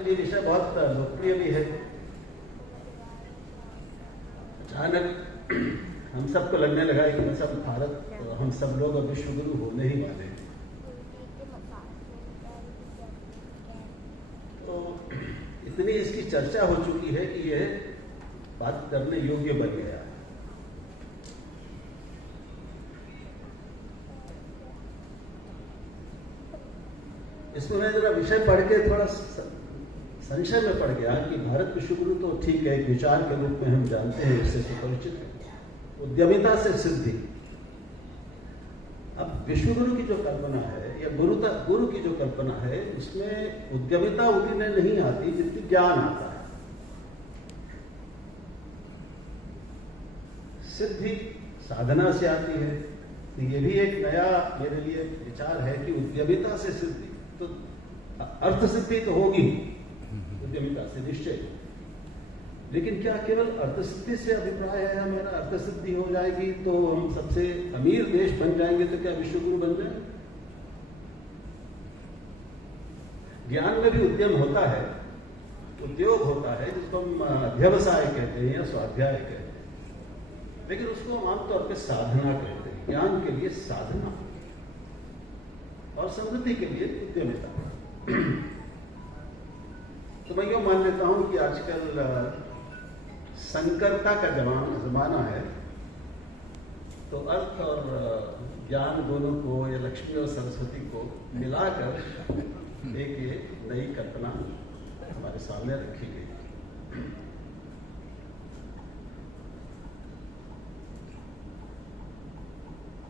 ये विषय बहुत लोकप्रिय भी है। अचानक हम सबको लगने लगा कि सब भारत, हम सब लोग अब विश्व गुरु होने ही वाले हैं। तो इतनी इसकी चर्चा हो चुकी है कि यह बात करने योग्य बन गया है। इसमें मैं जरा विषय पढ़ के थोड़ा संशय में पड़ गया कि भारत विश्व गुरु तो ठीक है, एक विचार के रूप में हम जानते हैं, इससे सुपरिचित है। उद्यमिता से सिद्धि। अब विश्व गुरु की जो कल्पना है या गुरु की जो कल्पना है, उसमें उद्यमिता उतनी नहीं आती जितनी ज्ञान आता है। सिद्धि साधना से आती है। तो ये भी एक नया मेरे लिए विचार है कि उद्यमिता से सिद्धि, तो अर्थ सिद्धि तो होगी उद्यमिता से निश्चय, लेकिन क्या केवल अर्थ सिद्धि से अभिप्राय है हमारा? अर्थ सिद्धि हो जाएगी तो हम सबसे अमीर देश बन जाएंगे, तो क्या विश्व गुरु बन जाएंगे? ज्ञान में भी उद्यम होता है, उद्योग होता है, जिसको हम अध्यवसाय कहते हैं या स्वाध्याय कहते हैं, लेकिन उसको हम आमतौर पर साधना कहते हैं। ज्ञान के लिए साधना और समृद्धि के लिए उद्यमिता। तो मैं यूँ मान लेता हूं कि आजकल संकरता का जमाना है, तो अर्थ और ज्ञान दोनों को या लक्ष्मी और सरस्वती को मिलाकर एक ये नई कल्पना हमारे सामने रखी गई।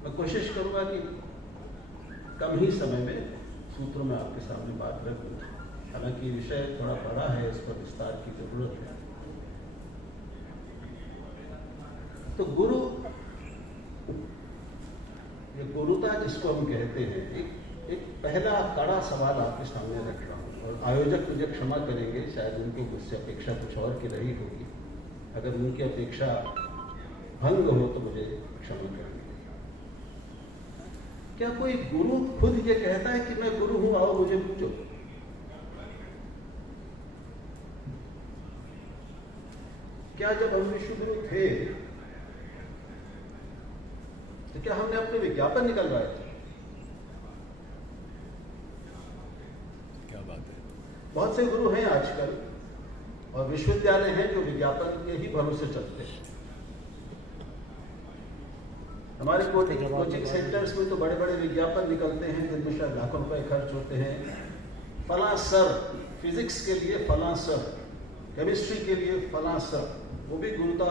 मैं कोशिश करूंगा कि कम ही समय में सूत्रों में आपके सामने बात रखूं। हालांकि विषय थोड़ा बड़ा है, इस पर विस्तार की जरूरत है। तो गुरु, ये गुरुता जिसको हम कहते हैं, एक पहला कड़ा सवाल आपके सामने रख रहा हूं, और आयोजक मुझे क्षमा करेंगे, शायद उनकी मुझसे अपेक्षा कुछ और की रही होगी। अगर उनकी अपेक्षा भंग हो तो मुझे क्षमा करेंगे। क्या कोई गुरु खुद ये कहता है कि मैं गुरु हूं, आओ मुझे पूछो? क्या जब हम विश्व गुरु थे तो क्या हमने अपने विज्ञापन निकलवाए थे? क्या बात है। बहुत से गुरु हैं आजकल, और विश्वविद्यालय हैं जो विज्ञापन के ही भरोसे चलते हैं। हमारे कोचिंग सेंटर्स में तो बड़े बड़े विज्ञापन निकलते हैं, जिनमें शायद लाखों रुपए खर्च होते हैं। फला सर, फिजिक्स के लिए फला सर, केमिस्ट्री के लिए फला सर, वो भी गुरुता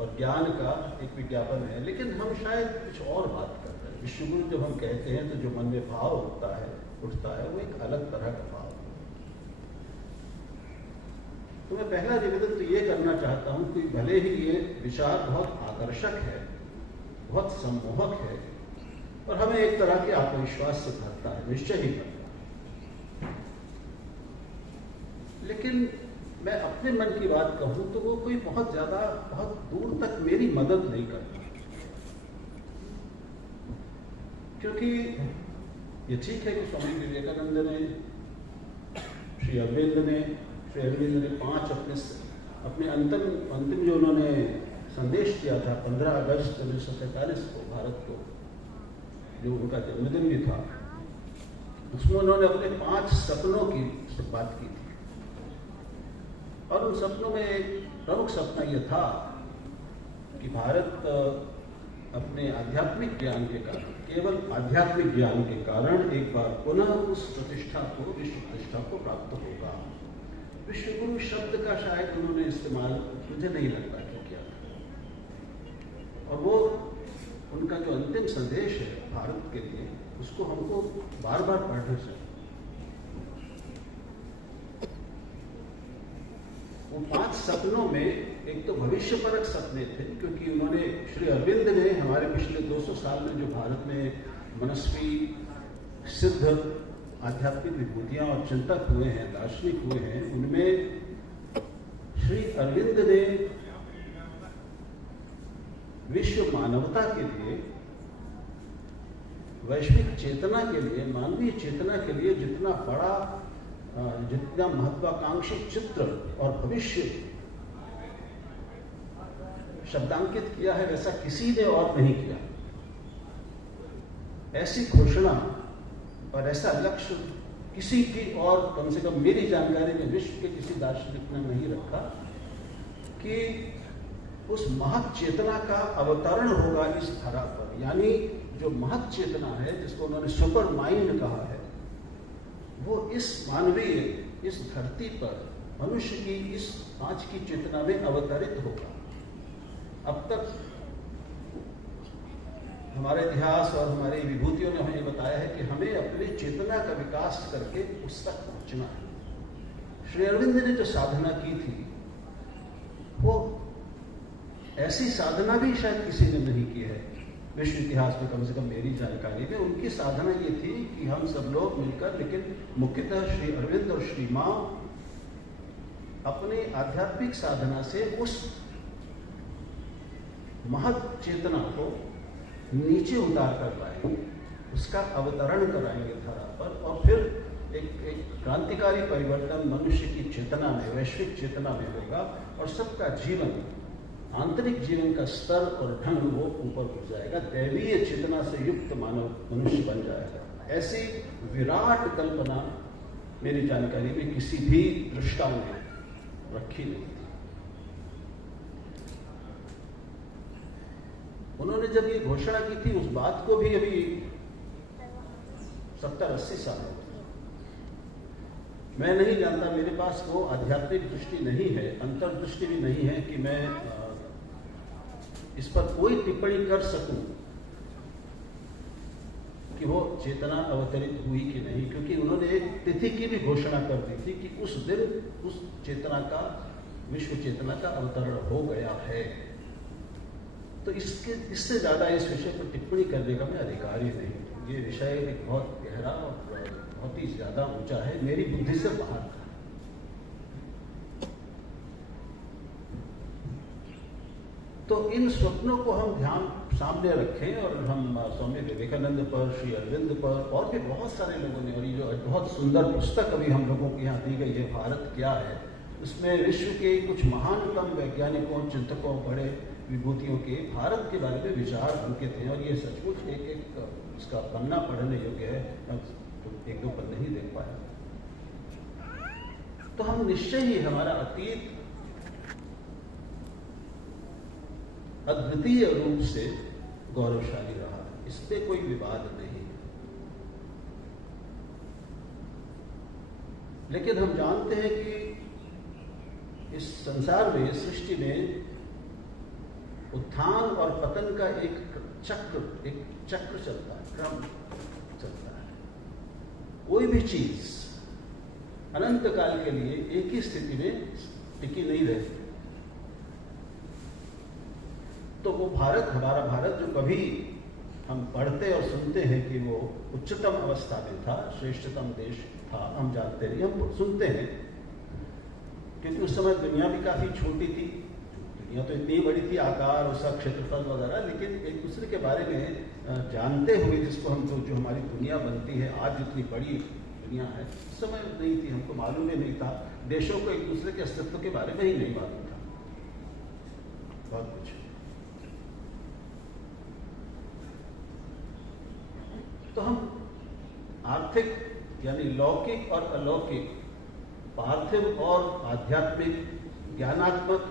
और ज्ञान का एक विज्ञापन है। लेकिन हम शायद कुछ और बात करते हैं। विश्व गुरु जब हम कहते हैं तो जो मन में भाव उठता है वो एक अलग तरह का भाव। तो मैं पहला निवेदन तो ये करना चाहता हूं कि भले ही ये विचार बहुत आकर्षक है, बहुत सम्मोहक है, और हमें एक तरह के आत्मविश्वास से भरता है, निश्चय ही भरता है, लेकिन मैं अपने मन की बात कहूं तो वो कोई बहुत ज्यादा, बहुत दूर तक मेरी मदद नहीं करता। क्योंकि ये ठीक है कि स्वामी विवेकानंद ने, श्री अरविंद ने 5 अपने अंतिम जो उन्होंने संदेश दिया था 15 अगस्त 1947 को भारत को, जो उनका जन्मदिन भी था, उसमें उन्होंने अपने 5 सपनों की बात की थी। और उन सपनों में एक प्रमुख सपना यह था कि भारत अपने आध्यात्मिक ज्ञान के कारण, केवल आध्यात्मिक ज्ञान के कारण एक बार पुनः उस प्रतिष्ठा को, विश्व प्रतिष्ठा को प्राप्त होगा। विश्व गुरु शब्द का शायद उन्होंने इस्तेमाल, मुझे नहीं लगता कि किया था। और वो उनका जो अंतिम संदेश है भारत के लिए, उसको हमको बार बार पढ़ना चाहिए। वो 5 सपनों में एक तो भविष्यपरक सपने थे, क्योंकि उन्होंने, श्री अरविंद ने हमारे पिछले 200 साल में जो भारत में मनस्वी सिद्ध आध्यात्मिक विभूतियां और चिंतक हुए हैं, दार्शनिक हुए हैं, उनमें श्री अरविंद ने विश्व मानवता के लिए, वैश्विक चेतना के लिए, मानवीय चेतना के लिए जितना बड़ा जितना महत्वाकांक्षी चित्र और भविष्य शब्दांकित किया है वैसा किसी ने और नहीं किया। ऐसी घोषणा और ऐसा लक्ष्य किसी की और, कम से कम मेरी जानकारी में, विश्व के किसी दार्शनिक ने नहीं रखा कि उस महत चेतना का अवतरण होगा इस धरा पर। यानी जो महत चेतना है, जिसको उन्होंने सुपर माइंड कहा है, वो इस मानवीय, इस धरती पर मनुष्य की इस आज की चेतना में अवतरित होगा। अब तक हमारे इतिहास और हमारी विभूतियों ने हमें बताया है कि हमें अपनी चेतना का विकास करके उस तक पहुंचना है। श्री अरविंद ने जो साधना की थी, वो ऐसी साधना भी शायद किसी ने नहीं की है विश्व इतिहास में, कम से कम मेरी जानकारी में। उनकी साधना ये थी कि हम सब लोग मिलकर, लेकिन मुख्यतः श्री अरविंद और श्री मां अपनी आध्यात्मिक साधना से उस महत चेतना को नीचे उतार कर लाएंगे, उसका अवतरण कराएंगे धरा पर, और फिर एक क्रांतिकारी परिवर्तन मनुष्य की चेतना में, वैश्विक चेतना में होगा, और सबका जीवन, आंतरिक जीवन का स्तर और ढंग वो ऊपर उठ जाएगा, दैवीय चेतना से युक्त मानव मनुष्य बन जाएगा। ऐसी विराट कल्पना मेरी जानकारी में किसी भी दृष्टा ने रखी नहीं थी। उन्होंने जब ये घोषणा की थी, उस बात को भी अभी 70-80 साल हो गए। मैं नहीं जानता, मेरे पास वो आध्यात्मिक दृष्टि नहीं है, अंतर्दृष्टि भी नहीं है कि मैं इस पर कोई टिप्पणी कर सकूं कि वो चेतना अवतरित हुई कि नहीं, क्योंकि उन्होंने एक तिथि की भी घोषणा कर दी थी कि उस दिन उस चेतना का, विश्व चेतना का अवतरण हो गया है। तो इससे ज्यादा इस विषय पर टिप्पणी करने का मैं अधिकारी नहीं हूं। ये विषय एक बहुत गहरा और बहुत ही ज्यादा ऊंचा है, मेरी बुद्धि से बाहर का। तो इन स्वप्नों को हम ध्यान सामने रखें, और हम स्वामी विवेकानंद पर, श्री अरविंद पर, और भी बहुत सारे लोगों ने, और ये जो बहुत सुंदर पुस्तक अभी हम लोगों को यहाँ दी गई है, भारत क्या है, उसमें विश्व के कुछ महानतम वैज्ञानिकों, चिंतकों, बड़े विभूतियों के भारत के बारे में विचार अंकित हैं, और ये सचमुच एक इसका पन्ना पढ़ने योग्य है। तो 1-2 पन्ने ही देख पाया। तो हम निश्चय ही, हमारा अतीत अद्वितीय रूप से गौरवशाली रहा, इस पे कोई विवाद नहीं। लेकिन हम जानते हैं कि इस संसार में, सृष्टि में उत्थान और पतन का एक चक्र चलता है, क्रम चलता है। कोई भी चीज अनंत काल के लिए एक ही स्थिति में टिकी नहीं रहती। तो वो भारत, हमारा भारत, जो कभी हम पढ़ते और सुनते हैं कि वो उच्चतम अवस्था में था, श्रेष्ठतम देश था, हम जानते नहीं, हम सुनते हैं, क्योंकि उस समय दुनिया भी काफी छोटी थी। दुनिया तो इतनी बड़ी थी, आकार, उसका क्षेत्रफल वगैरह, लेकिन एक दूसरे के बारे में जानते हुए, जिसको हम जो हमारी दुनिया बनती है आज, जितनी बड़ी दुनिया है, उस समय नहीं थी, हमको मालूम ही नहीं था। देशों को एक दूसरे के अस्तित्व के बारे में ही नहीं मालूम था, बहुत कुछ। तो हम आर्थिक, यानी लौकिक और अलौकिक, पार्थिव और आध्यात्मिक, ज्ञानात्मक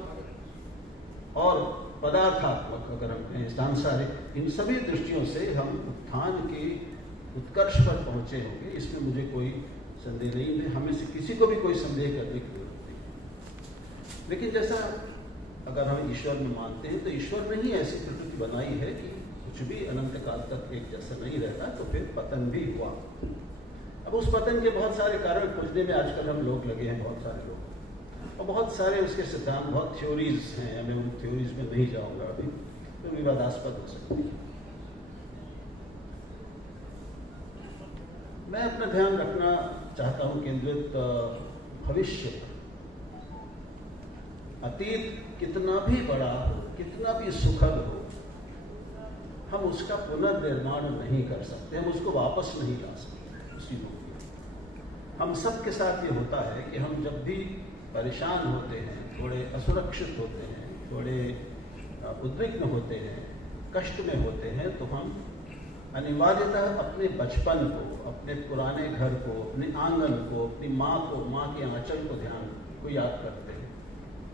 और पदार्थात्मक, अगर हम कहें सांसारिक, इन सभी दृष्टियों से हम उत्थान के उत्कर्ष पर पहुंचे होंगे, इसमें मुझे कोई संदेह नहीं है। हमें से किसी को भी कोई संदेह करने की जरूरत नहीं। लेकिन जैसा अगर हम ईश्वर में मानते हैं, तो ईश्वर ने ही ऐसी प्रकृति बनाई है कि कुछ भी अनंत काल तक एक जैसा नहीं रहता, तो फिर पतन भी हुआ। अब उस पतन के बहुत सारे कारण खोजने में आजकल हम लोग लगे हैं, बहुत सारे लोग, और बहुत सारे उसके सिद्धांत, बहुत थ्योरीज हैं। मैं उन थ्योरीज में नहीं जाऊंगा अभी, तो विवादास्पद हो सकती है। मैं अपना ध्यान रखना चाहता हूं केंद्रित भविष्य पर। अतीत कितना भी बड़ा हो, कितना भी सुखद हो, हम उसका पुनर्निर्माण नहीं कर सकते, हम उसको वापस नहीं ला सकते उसी रूप में। हम सब के साथ ये होता है कि हम जब भी परेशान होते हैं, थोड़े असुरक्षित होते हैं, थोड़े उद्विग्न होते हैं, कष्ट में होते हैं, तो हम अनिवार्यतः अपने बचपन को, अपने पुराने घर को, अपने आंगन को, अपनी माँ को, माँ के आंचल को याद करते हैं।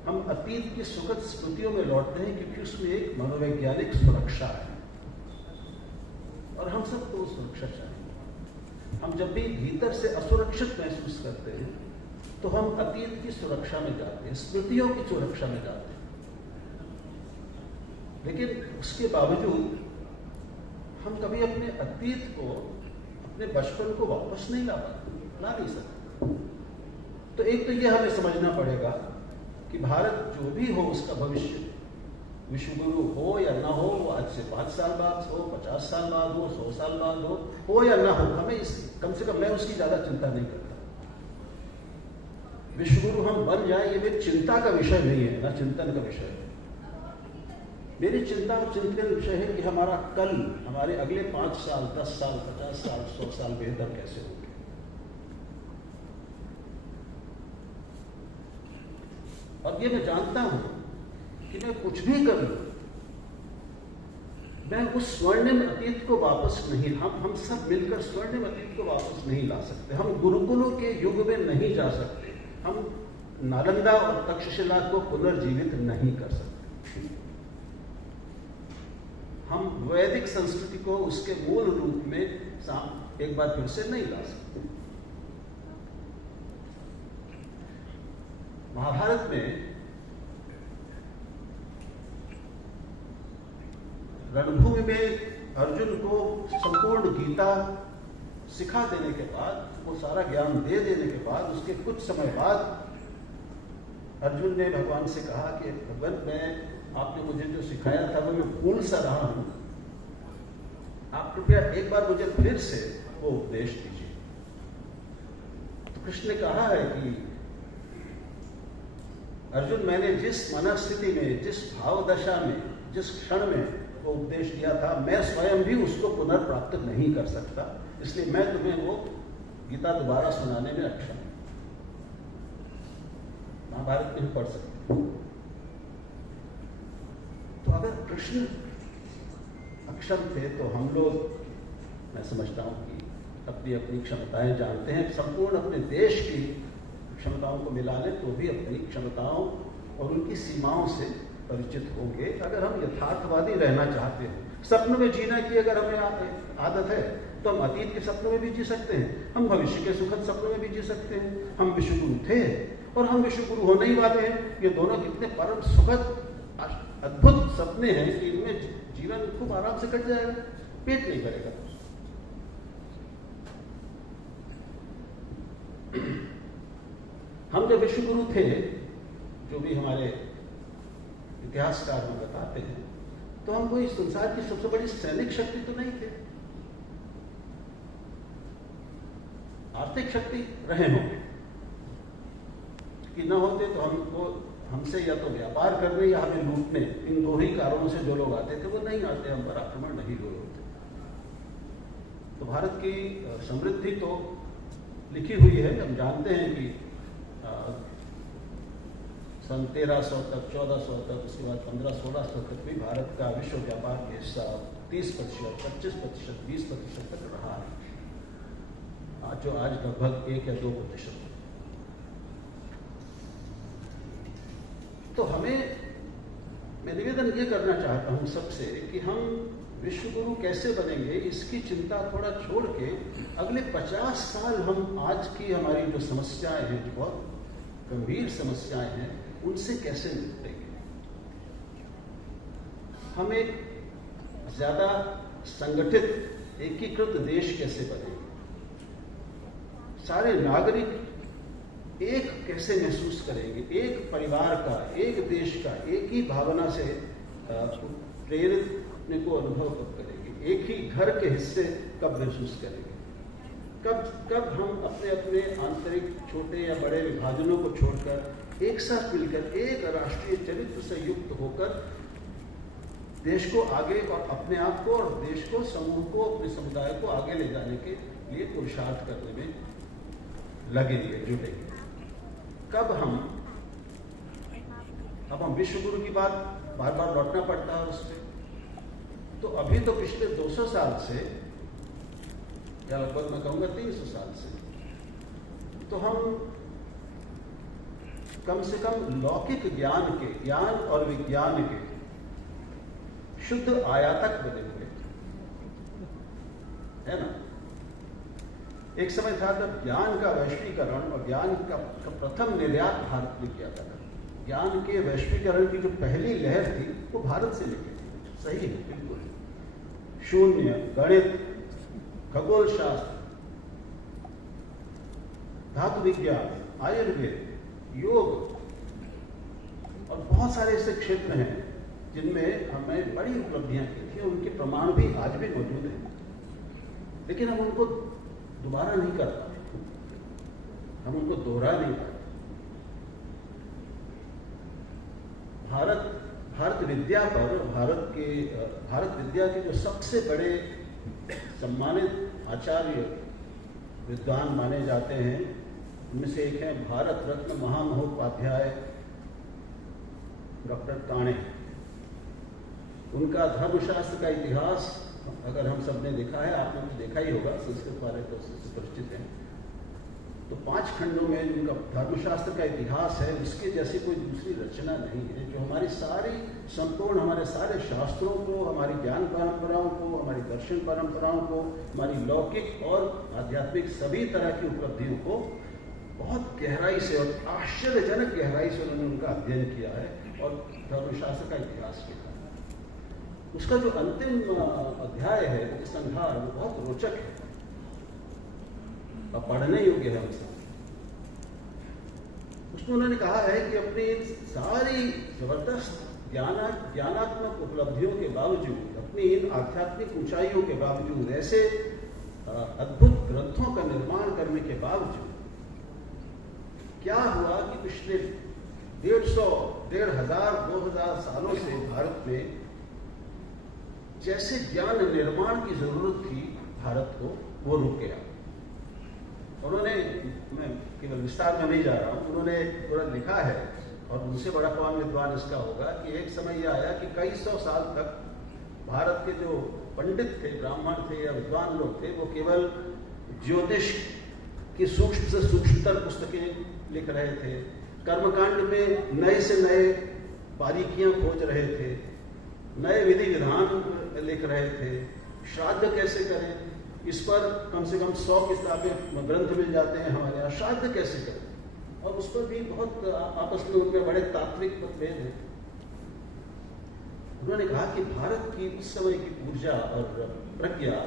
हम अतीत की सुखद स्मृतियों में लौटते हैं क्योंकि उसमें एक मनोवैज्ञानिक सुरक्षा है और हम सबको सुरक्षा चाहिए। हम जब भी भीतर से असुरक्षित महसूस करते हैं तो हम अतीत की सुरक्षा में जाते हैं, स्मृतियों की सुरक्षा में जाते हैं। लेकिन उसके बावजूद हम कभी अपने अतीत को, अपने बचपन को वापस नहीं ला नहीं सकते। तो एक तो ये हमें समझना पड़ेगा कि भारत जो भी हो उसका भविष्य, विश्वगुरु हो या ना हो, वो आज से 5 साल बाद हो, 50 साल बाद हो, 100 साल बाद हो या ना हो, हमें कम से कम मैं उसकी ज्यादा चिंता नहीं करता। विश्वगुरु हम बन जाए ये मेरी चिंता का विषय नहीं है, ना चिंतन का विषय है। मेरी चिंता और चिंतन विषय है कि हमारा कल, हमारे अगले 5 साल, 10 साल, 50 साल, 100 साल बेहतर कैसे होंगे। अब ये मैं जानता हूं कि मैं कुछ भी कर लूं, मैं उस स्वर्णिम अतीत को वापस नहीं, हम सब मिलकर स्वर्णिम अतीत को वापस नहीं ला सकते। हम गुरुकुलों के युग में नहीं जा सकते, हम नालंदा और तक्षशिला को पुनर्जीवित नहीं कर सकते, हम वैदिक संस्कृति को उसके मूल रूप में एक बार फिर से नहीं ला सकते। महाभारत में रणभूमि में अर्जुन को संपूर्ण गीता सिखा देने के बाद, वो सारा ज्ञान दे देने के बाद, उसके कुछ समय बाद अर्जुन ने भगवान से कहा कि भगवान, मैं आपने मुझे जो सिखाया था वो मैं भूल सा रहा हूं, आप कृपया एक बार मुझे फिर से वो उपदेश दीजिए। तो कृष्ण ने कहा है कि अर्जुन, मैंने जिस मनस्थिति में, जिस भाव दशा में, जिस क्षण में वो उपदेश दिया था, मैं स्वयं भी उसको पुनर्प्राप्त नहीं कर सकता, इसलिए मैं तुम्हें वो गीता दोबारा सुनाने में अक्षम हूं। महाभारत में पढ़ सकते। तो अगर कृष्ण अक्षम थे तो हम लोग, मैं समझता हूं कि अपनी अपनी क्षमताएं जानते हैं, संपूर्ण अपने देश की क्षमताओं को मिला लें तो भी अपनी क्षमताओं और उनकी सीमाओं से परिचित होंगे। अगर हम यथार्थवादी रहना चाहते हैं, सपनों में जीना की अगर हमें आदत है, तो हम अतीत के सपनों में भी जी सकते हैं, हम भविष्य के सुखद सपनों में भी जी सकते हैं। हम विश्वगुरु थे और हम विश्वगुरु होने ही वाले हैं। ये दोनों कितने परम सुखद अद्भुत सपने हैं कि इनमें जीवन खूब आराम से कट जाएगा, पेट नहीं भरेगा। हम जब विश्वगुरु थे, जो भी हमारे इतिहासकार में बताते हैं, तो हम कोई संसार की सबसे बड़ी सैनिक शक्ति तो नहीं थे। आर्थिक शक्ति रहे होंगे कि न होते तो हमसे या तो व्यापार करने या हमें लूटने, इन दो ही कारणों से जो लोग आते थे वो नहीं आते, हम पर आक्रमण नहीं हुए होते। तो भारत की समृद्धि तो लिखी हुई है। हम जानते हैं कि सन 1300 तक, 1400 तक, उसके बाद 1500-1600 तक भी भारत का विश्व व्यापार के हिस्सा 30%, 25%, 20% तक रहा है, जो आज लगभग 1 या 2%। तो मैं निवेदन ये करना चाहता हूं सबसे कि हम विश्वगुरु कैसे बनेंगे, इसकी चिंता थोड़ा छोड़ के अगले 50 साल हम आज की हमारी जो समस्याएं हैं, जो बहुत गंभीर समस्याएं हैं, उनसे कैसे निपटेंगे। हम एक ज्यादा संगठित एकीकृत देश कैसे बनेंगे, सारे नागरिक एक कैसे महसूस करेंगे, एक परिवार का, एक देश का, एक ही भावना से प्रेरित अपने को अनुभव कब करेंगे, एक ही घर के हिस्से कब महसूस करेंगे, कब हम अपने अपने आंतरिक छोटे या बड़े विभाजनों को छोड़कर एक साथ मिलकर एक राष्ट्रीय चरित्र से युक्त होकर देश को आगे और अपने आप को और देश को, समूह को, अपने समुदाय को आगे ले जाने के लिए पुरुषार्थ करने में लगेंगे, जुटेंगे। कब हम, अब हम विश्व गुरु की बात बार बार लौटना पड़ता है उस पर। तो अभी तो पिछले 200 साल से, या लगभग मैं कहूँगा 300 साल से, तो हम कम से कम लौकिक ज्ञान और विज्ञान के शुद्ध आयातक बने हुए, है ना। एक समय था जब ज्ञान का वैश्वीकरण और ज्ञान का प्रथम निर्यात भारत में किया था। ज्ञान के वैश्वीकरण की जो पहली लहर थी वो भारत से निकली थी। सही है, बिल्कुल। शून्य, गणित, खगोल शास्त्र, धातु विज्ञान, आयुर्वेद, योग और बहुत सारे ऐसे क्षेत्र हैं जिनमें हमें बड़ी उपलब्धियां की थी, और उनके प्रमाण भी आज भी मौजूद हैं। लेकिन हम उनको दोबारा नहीं कर पाते, हम उनको दोहरा नहीं पाते। भारत विद्या पर, भारत विद्या के जो सबसे बड़े सम्मानित आचार्य विद्वान माने जाते हैं, उनमें से एक है भारत रत्न महामहोपाध्याय डॉक्टर काणे। उनका धर्मशास्त्र का इतिहास अगर हम सब ने देखा है, आपने तो देखा ही होगा, संस्कृत वाले तो उससे परिचित हैं, तो 5 खंडों में उनका धर्मशास्त्र का इतिहास है, उसके जैसी कोई दूसरी रचना नहीं है, जो हमारी सारी संपूर्ण, हमारे सारे शास्त्रों को, हमारी ज्ञान परंपराओं को, हमारी दर्शन परंपराओं को, हमारी लौकिक और आध्यात्मिक सभी तरह की उपलब्धियों को बहुत गहराई से और आश्चर्यजनक गहराई से उन्होंने उनका अध्ययन किया है और धर्मशास्त्र का इतिहास किया है। उसका जो अंतिम अध्याय है, उपसंहार, वो बहुत रोचक है और पढ़ने योग्य है हमसे। उसमें उन्होंने कहा है कि अपनी सारी जबरदस्त ज्ञानात्मक उपलब्धियों के बावजूद, अपनी इन आध्यात्मिक ऊंचाइयों के बावजूद, ऐसे अद्भुत ग्रंथों का निर्माण करने के बावजूद क्या हुआ कि पिछले 150-2,000 सालों से भारत में जैसे ज्ञान निर्माण की जरूरत थी भारत को, वो रुक गया। उन्होंने, मैं केवल विस्तार में नहीं जा रहा हूं, उन्होंने पूरा लिखा है और उनसे बड़ा कौन विद्वान इसका होगा कि एक समय यह आया कि कई सौ साल तक भारत के जो पंडित थे, ब्राह्मण थे या विद्वान लोग थे, वो केवल ज्योतिष की सूक्ष्म से सूक्ष्मतर पुस्तकें लिख रहे थे, कर्मकांड में नए से नए बारीकियां खोज रहे थे, नए विधि विधान लिख रहे थे, श्राद्ध कैसे करें इस पर कम से कम 100 किताबें ग्रंथ मिल जाते हैं हमारे यहाँ, श्राद्ध कैसे करें, और उस पर भी बहुत आपस में उनके बड़े तात्विक मतभेद हैं। उन्होंने कहा कि भारत की उस समय की ऊर्जा और प्रज्ञा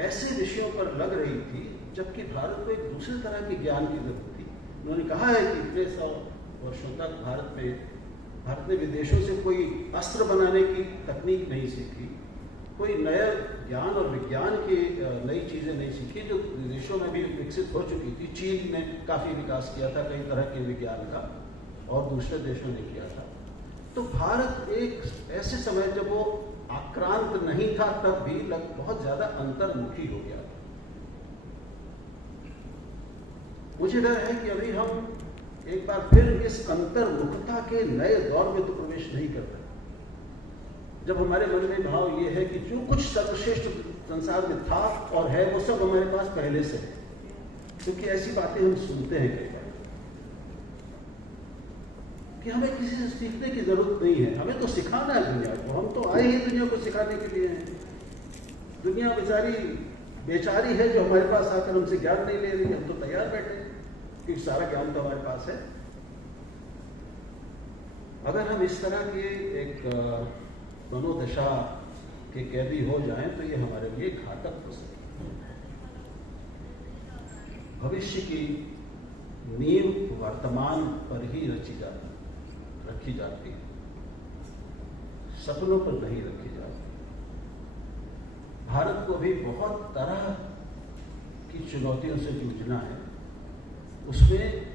ऐसे विषयों पर लग रही थी जबकि भारत को एक दूसरे तरह के ज्ञान की जरूरत थी। उन्होंने कहा है कि इतने 100 वर्षों तक भारत ने विदेशों से कोई अस्त्र बनाने की तकनीक नहीं सीखी, कोई नया ज्ञान और विज्ञान की नई चीजें नहीं सीखी जो विदेशों में भी विकसित हो चुकी थी। चीन ने काफी विकास किया था कई तरह के विज्ञान का, और दूसरे देशों ने किया था। तो भारत एक ऐसे समय जब वो आक्रांत नहीं था तब भी बहुत ज्यादा अंतर्मुखी हो गया था। मुझे डर है कि अभी हम एक बार फिर इस अंतर्मुखता के नए दौर में तो प्रवेश नहीं कर रहे, जब हमारे मन में भाव ये है कि जो कुछ सर्वश्रेष्ठ संसार में था और है वो सब हमारे पास पहले से है। क्योंकि ऐसी बातें हम सुनते हैं कई बार कि हमें किसी से सीखने की जरूरत नहीं है, हमें तो सिखाना है दुनिया को, हम तो आए ही दुनिया को सिखाने के लिए हैं। दुनिया बेचारी है जो हमारे पास आकर हमसे ज्ञान नहीं ले रही, हम तो तैयार बैठे हैं क्योंकि सारा ज्ञान तो हमारे पास है। अगर हम इस तरह की एक मनोदशा के कैदी हो जाएं तो ये हमारे लिए घातक हो सकता है। भविष्य की नींव वर्तमान पर ही रखी जाती है, सपनों पर नहीं रखी जाती। भारत को भी बहुत तरह की चुनौतियों से जूझना है, उसमें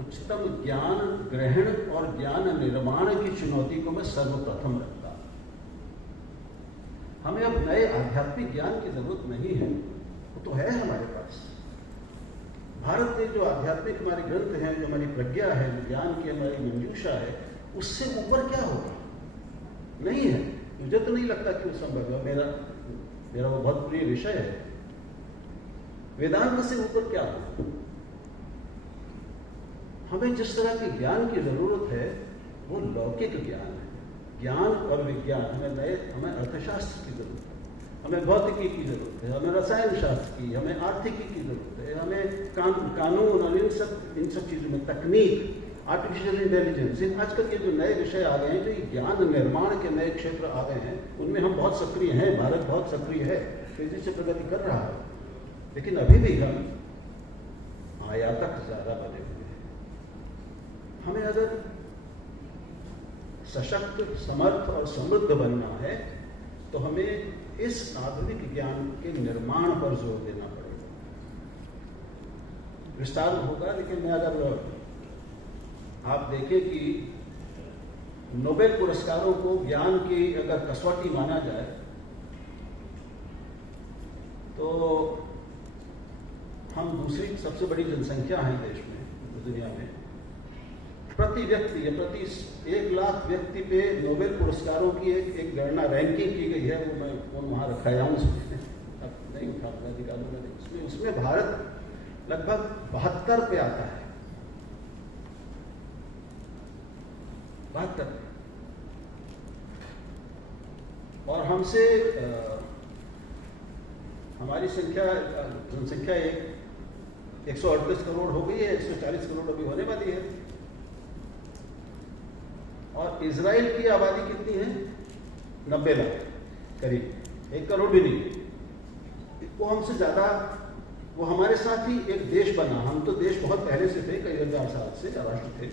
उच्चतम ज्ञान ग्रहण और ज्ञान निर्माण की चुनौती को मैं सर्वप्रथम रखता हूं। हमें अब नए आध्यात्मिक ज्ञान की जरूरत नहीं है, वो तो है हमारे पास। भारत के जो आध्यात्मिक हमारे ग्रंथ हैं, जो हमारी प्रज्ञा है, ज्ञान की हमारी मंजूषा है, उससे ऊपर क्या होगा? नहीं है। मुझे तो नहीं लगता कि वो संभव है। मेरा वो बहुत प्रिय विषय है। वेदांत से ऊपर क्या होगा? हमें जिस तरह के ज्ञान की जरूरत है वो लौकिक ज्ञान है। ज्ञान और विज्ञान, हमें अर्थशास्त्र की जरूरत है, हमें भौतिकी की जरूरत है, हमें रसायन शास्त्र की, हमें आर्थिकी की जरूरत है, हमें कानून और इन सब चीजों में, तकनीक, आर्टिफिशियल इंटेलिजेंस, आजकल के जो नए विषय आ गए हैं, जो ये ज्ञान निर्माण के नए क्षेत्र आ गए हैं, उनमें हम बहुत सक्रिय हैं। भारत बहुत सक्रिय है, तेजी से प्रगति कर रहा है, लेकिन अभी भी हम आयातक ज्यादा बने हुए हैं। हमें अगर सशक्त, समर्थ और समृद्ध बनना है तो हमें इस आधुनिक ज्ञान के निर्माण पर जोर देना पड़ेगा। विस्तार होगा, लेकिन मैं अगर आप देखें कि नोबेल पुरस्कारों को ज्ञान की अगर कसौटी माना जाए तो हम दूसरी सबसे बड़ी जनसंख्या है देश में, दुनिया में। प्रति व्यक्ति या प्रति 1 लाख व्यक्ति पे नोबेल पुरस्कारों की एक गणना, रैंकिंग की गई है। वो मैं वहाँ रखा है, उसमें अब नहीं उठाऊंगा, निकालूंगा। उसमें भारत लगभग 72 पे आता है, 72। और हमसे हमारी जनसंख्या 138 करोड़ हो गई है, 140 करोड़ अभी होने वाली है। और इजराइल की आबादी कितनी है? 90 लाख करीब, 1 करोड़ भी नहीं। वो हमसे ज्यादा, वो हमारे साथ ही एक देश बना। हम तो देश बहुत पहले से थे, कई हजार साल से राष्ट्र थे,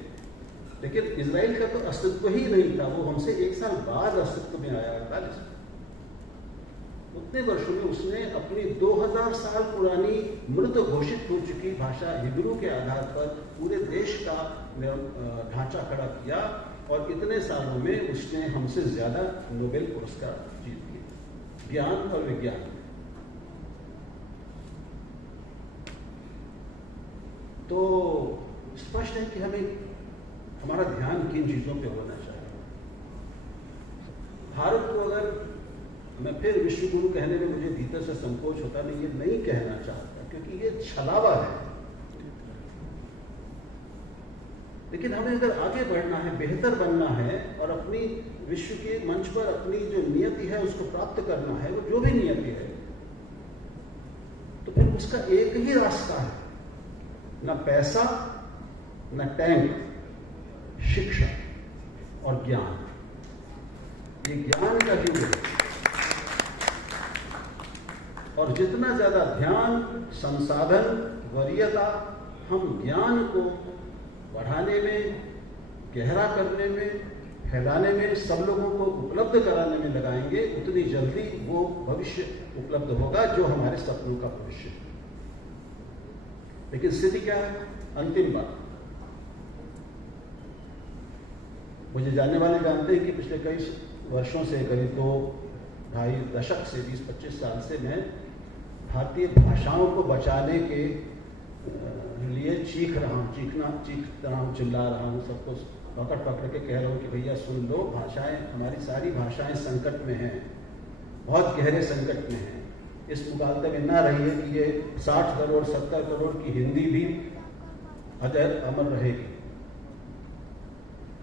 लेकिन इजराइल का तो अस्तित्व ही नहीं था। वो हमसे 1 साल बाद अस्तित्व में आया, 48। उतने वर्षों में उसने अपनी 2000 साल पुरानी मृत घोषित हो चुकी भाषा हिब्रू के आधार पर पूरे देश का ढांचा खड़ा किया, और इतने सालों में उसने हमसे ज्यादा नोबेल पुरस्कार जीत लिए ज्ञान और विज्ञान में। तो स्पष्ट है कि हमारा ध्यान किन चीजों पे होना चाहिए। भारत को अगर, मैं फिर विश्व गुरु कहने में मुझे भीतर से संकोच होता, नहीं, ये नहीं कहना चाहता, क्योंकि ये छलावा है। लेकिन हमें अगर आगे बढ़ना है, बेहतर बनना है, और अपनी विश्व के मंच पर अपनी जो नियति है उसको प्राप्त करना है, वो जो भी नियति है, तो फिर उसका एक ही रास्ता है, न पैसा, न टैंक, शिक्षा और ज्ञान। ये ज्ञान का युग है, और जितना ज्यादा ध्यान, संसाधन, वरीयता हम ज्ञान को बढ़ाने में, गहरा करने में, फैलाने में, सब लोगों को उपलब्ध कराने में लगाएंगे, उतनी जल्दी वो भविष्य उपलब्ध होगा जो हमारे सपनों का भविष्य है। लेकिन स्थिति क्या है? अंतिम बात, मुझे जानने वाले जानते हैं कि पिछले कई वर्षों से, करीब 2-2.5 दशक से, 20-25 साल से मैं भारतीय भाषाओं को बचाने के लिए चीख रहा हूँ, चिल्ला रहा हूँ, सबको पकड़ के कह रहा हूँ कि भैया सुन लो, भाषाएं, हमारी सारी भाषाएं संकट में हैं, बहुत गहरे संकट में हैं। इस मुकाबले में ना रही है कि ये 60 करोड़ 70 करोड़ की हिंदी भी अजर अमर रहेगी।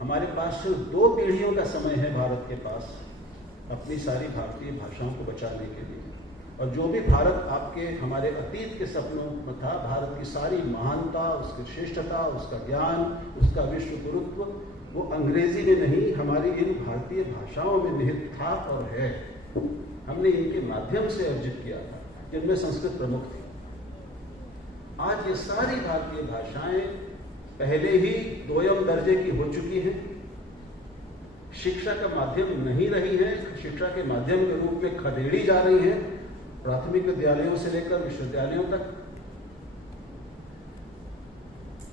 हमारे पास सिर्फ 2 पीढ़ियों का समय है भारत के पास अपनी सारी भारतीय भाषाओं को बचाने के लिए। और जो भी भारत आपके, हमारे अतीत के सपनों में था, भारत की सारी महानता, उसकी श्रेष्ठता, उसका ज्ञान, उसका विश्व गुरुत्व, वो अंग्रेजी में नहीं, हमारी इन भारतीय भाषाओं में निहित था और है। हमने इनके माध्यम से अर्जित किया था, जिनमें संस्कृत प्रमुख थी। आज ये सारी भारतीय भाषाएं पहले ही 2ym दर्जे की हो चुकी हैं, शिक्षा का माध्यम नहीं रही है, शिक्षा के माध्यम के रूप में खदेड़ी जा रही हैं, प्राथमिक विद्यालयों से लेकर विश्वविद्यालयों तक।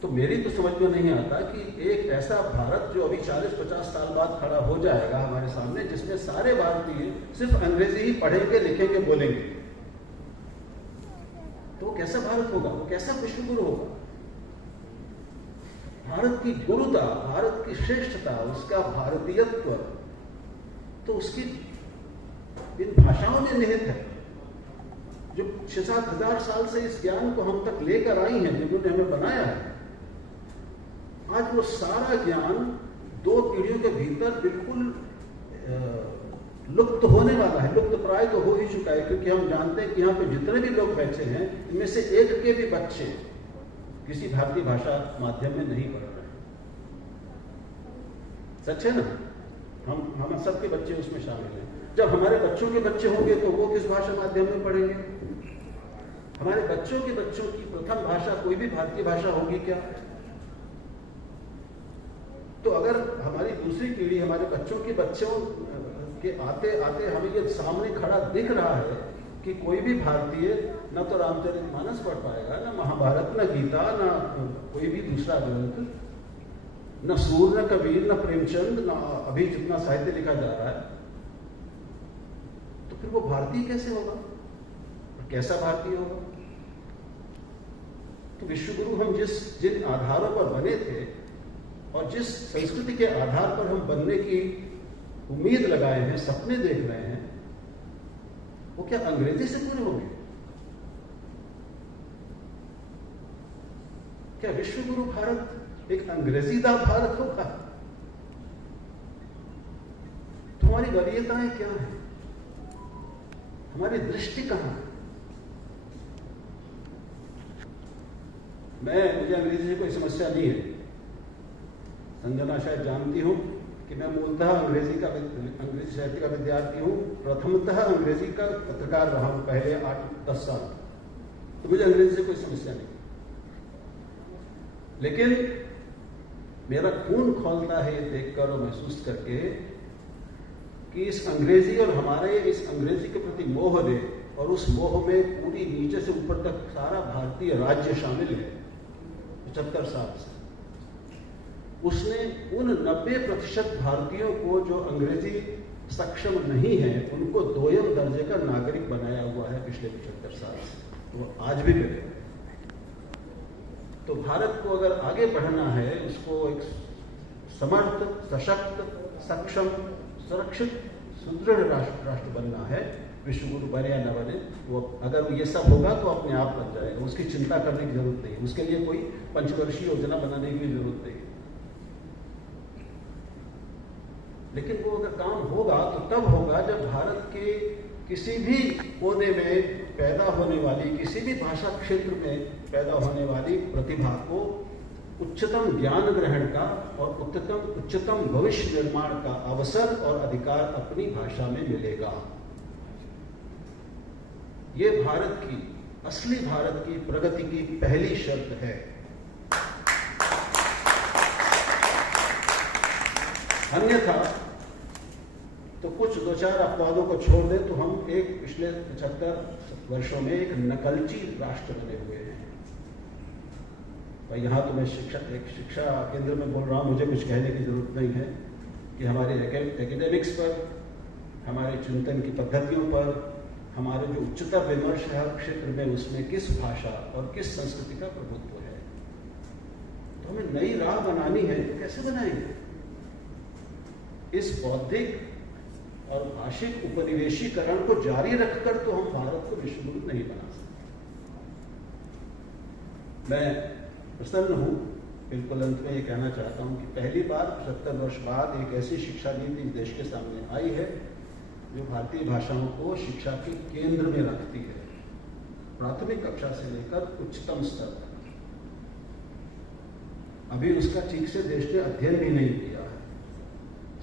तो मेरी तो समझ में नहीं आता कि एक ऐसा भारत जो अभी 40-50 साल बाद खड़ा हो जाएगा हमारे सामने, जिसमें सारे भारतीय सिर्फ अंग्रेजी ही पढ़ेंगे, लिखेंगे, बोलेंगे, तो वो कैसा भारत होगा, वो कैसा विश्व गुरु होगा? भारत की गुरुता, भारत की श्रेष्ठता, उसका भारतीयत्व तो उसकी इन भाषाओं में निहित है, जो 6-7 हजार साल से इस ज्ञान को हम तक लेकर आई हैं, जिन्होंने हमें बनाया है। आज वो सारा ज्ञान 2 पीढ़ियों के भीतर बिल्कुल लुप्त होने वाला है। लुप्त प्राय तो हो ही चुका है, क्योंकि हम जानते हैं कि यहाँ पे जितने भी लोग बैठे हैं, इनमें से एक के भी बच्चे किसी भारतीय भाषा माध्यम में नहीं पढ़ रहे। सच है ना? हम सबके बच्चे उसमें शामिल हैं। जब हमारे बच्चों के बच्चे होंगे तो वो किस भाषा माध्यम में पढ़ेंगे? हमारे बच्चों के बच्चों की प्रथम भाषा कोई भी भारतीय भाषा होगी क्या? तो अगर हमारी दूसरी पीढ़ी, हमारे बच्चों के बच्चों के आते आते हमें ये सामने खड़ा दिख रहा है कि कोई भी भारतीय न तो रामचरितमानस पढ़ पाएगा, न महाभारत, न गीता, न कोई भी दूसरा ग्रंथ, न सूर, न कबीर, न प्रेमचंद, न अभी जितना साहित्य लिखा जा रहा है, तो फिर वो भारतीय कैसे होगा? कैसा भारतीय होगा? तो विश्वगुरु हम जिन आधारों पर बने थे और जिस संस्कृति के आधार पर हम बनने की उम्मीद लगाए हैं, सपने देख रहे हैं, वो क्या अंग्रेजी से पूरे होंगे? क्या विश्वगुरु भारत एक अंग्रेजीदा भारत होगा? तो हमारी वरीयताएं क्या हैं? हमारी दृष्टि कहां है? मुझे अंग्रेजी से कोई समस्या नहीं है। संजना शायद जानती हूं कि मैं मूलतः अंग्रेजी साहित्य का विद्यार्थी हूं। प्रथमतः अंग्रेजी का पत्रकार रहा हूं पहले 8-10 साल, तो मुझे अंग्रेजी से कोई समस्या नहीं। लेकिन मेरा खून खौलता है ये देखकर और महसूस करके कि इस अंग्रेजी और हमारे इस अंग्रेजी के प्रति मोह ने, और उस मोह में पूरी नीचे से ऊपर तक सारा भारतीय राज्य शामिल है 75 साल से, उसने उन 90% भारतीयों को जो अंग्रेजी सक्षम नहीं है, उनको 2ym दर्जे का नागरिक बनाया हुआ है पिछले 75 साल से। तो वो आज भी करेगा। तो भारत को अगर आगे बढ़ना है, उसको एक समर्थ, सशक्त, सक्षम, सुरक्षित, सुदृढ़ राष्ट्र बनना है, विश्वगुरु बने या न बने, वो अगर ये सब होगा तो अपने आप बन जाएगा। उसकी चिंता करने की जरूरत नहीं है, उसके लिए कोई पंचवर्षीय योजना बनाने की जरूरत नहीं है। लेकिन वो अगर काम होगा तो तब होगा जब भारत के किसी भी कोने में पैदा होने वाली, किसी भी भाषा क्षेत्र में पैदा होने वाली प्रतिभा को उच्चतम ज्ञान ग्रहण का और उच्चतम भविष्य निर्माण का अवसर और अधिकार अपनी भाषा में मिलेगा। ये भारत की, असली भारत की प्रगति की पहली शर्त है। अन्यथा तो कुछ 2-4 अपवादों को छोड़ दें तो हम पिछले 75 वर्षों में एक नकलची राष्ट्र बने हुए हैं। भाई यहाँ तो मैं एक शिक्षा केंद्र में बोल रहा हूँ, मुझे कुछ कहने की जरूरत नहीं है कि हमारे एकेडमिक्स पर, हमारे चिंतन की पद्धतियों पर, हमारे जो उच्चतर विमर्श है हर क्षेत्र में, उसमें किस भाषा और किस संस्कृति का प्रभुत्व है। तो हमें नई राह बनानी है, तो कैसे बनाएंगे? इस बौद्धिक और भाषिक उपनिवेशीकरण को जारी रखकर तो हम भारत को विश्वगुरु नहीं बना सकते। मैं प्रसन्न हूं, बिल्कुल अंत में ये कहना चाहता हूं कि पहली बार 70 वर्ष बाद एक ऐसी शिक्षा नीति देश के सामने आई है जो भारतीय भाषाओं को शिक्षा के केंद्र में रखती है, प्राथमिक कक्षा से लेकर उच्चतम स्तर तक। अभी उसका ठीक से देश ने अध्ययन भी नहीं किया है।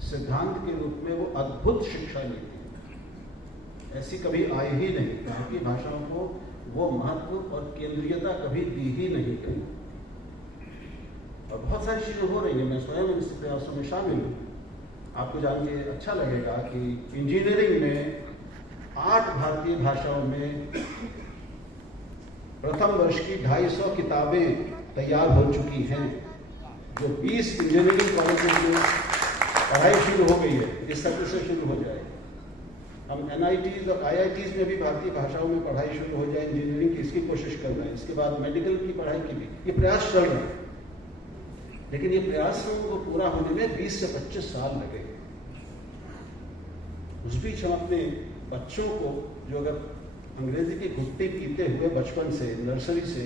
सिद्धांत के रूप में वो अद्भुत शिक्षा नीति है, ऐसी कभी आई ही नहीं। भारतीय भाषाओं को वो महत्व और केंद्रीयता कभी दी ही नहीं गई। और बहुत सारी चीजें हो रही है, मैं स्वयं इस प्रयासों में शामिल हूँ। आपको जान के अच्छा लगेगा कि इंजीनियरिंग में 8 भारतीय भाषाओं में प्रथम वर्ष की 250 किताबें तैयार हो चुकी हैं, जो 20 इंजीनियरिंग कॉलेजों में पढ़ाई शुरू हो गई है, इस सत्र से शुरू हो जाएगी। हम NITs और IITs में भी भारतीय भाषाओं में पढ़ाई शुरू हो जाए, इंजीनियरिंग की, इसकी कोशिश कर रहे हैं। इसके बाद मेडिकल की पढ़ाई की भी ये प्रयास चल रहे हैं, लेकिन ये प्रयासों को पूरा होने में 20 से 25 साल लगेंगे। उस बीच हम अपने बच्चों को, जो अगर अंग्रेजी की घुट्टी पीते हुए बचपन से, नर्सरी से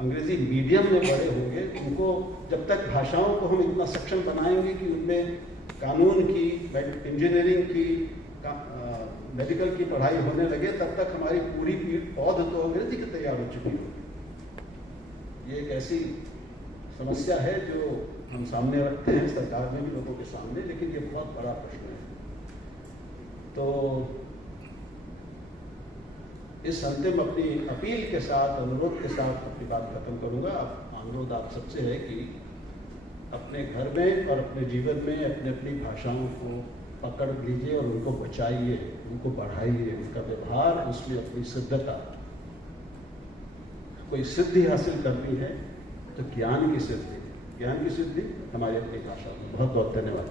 अंग्रेजी मीडियम में पढ़े होंगे, उनको जब तक भाषाओं को हम इतना सक्षम बनाएंगे कि उनमें कानून की, इंजीनियरिंग की, मेडिकल की पढ़ाई होने लगे, तब तक हमारी पूरी पौध तो अंग्रेजी की तैयार हो चुकी होगी। ये एक ऐसी समस्या है जो हम सामने रखते हैं, सरकार में भी लोगों के सामने, लेकिन ये बहुत बड़ा प्रश्न है। तो इस अंतिम अपनी अपील के साथ, अनुरोध के साथ अपनी बात खत्म करूंगा। अनुरोध आप सबसे है कि अपने घर में और अपने जीवन में अपनी अपनी भाषाओं को पकड़ लीजिए और उनको बचाइए, उनको बढ़ाइए, उनका व्यवहार, उसमें अपनी सिद्धता। कोई सिद्धि हासिल करनी है तो ज्ञान की सिद्धि, ज्ञान की सिद्धि हमारी अपनी भाषा में। बहुत बहुत धन्यवाद।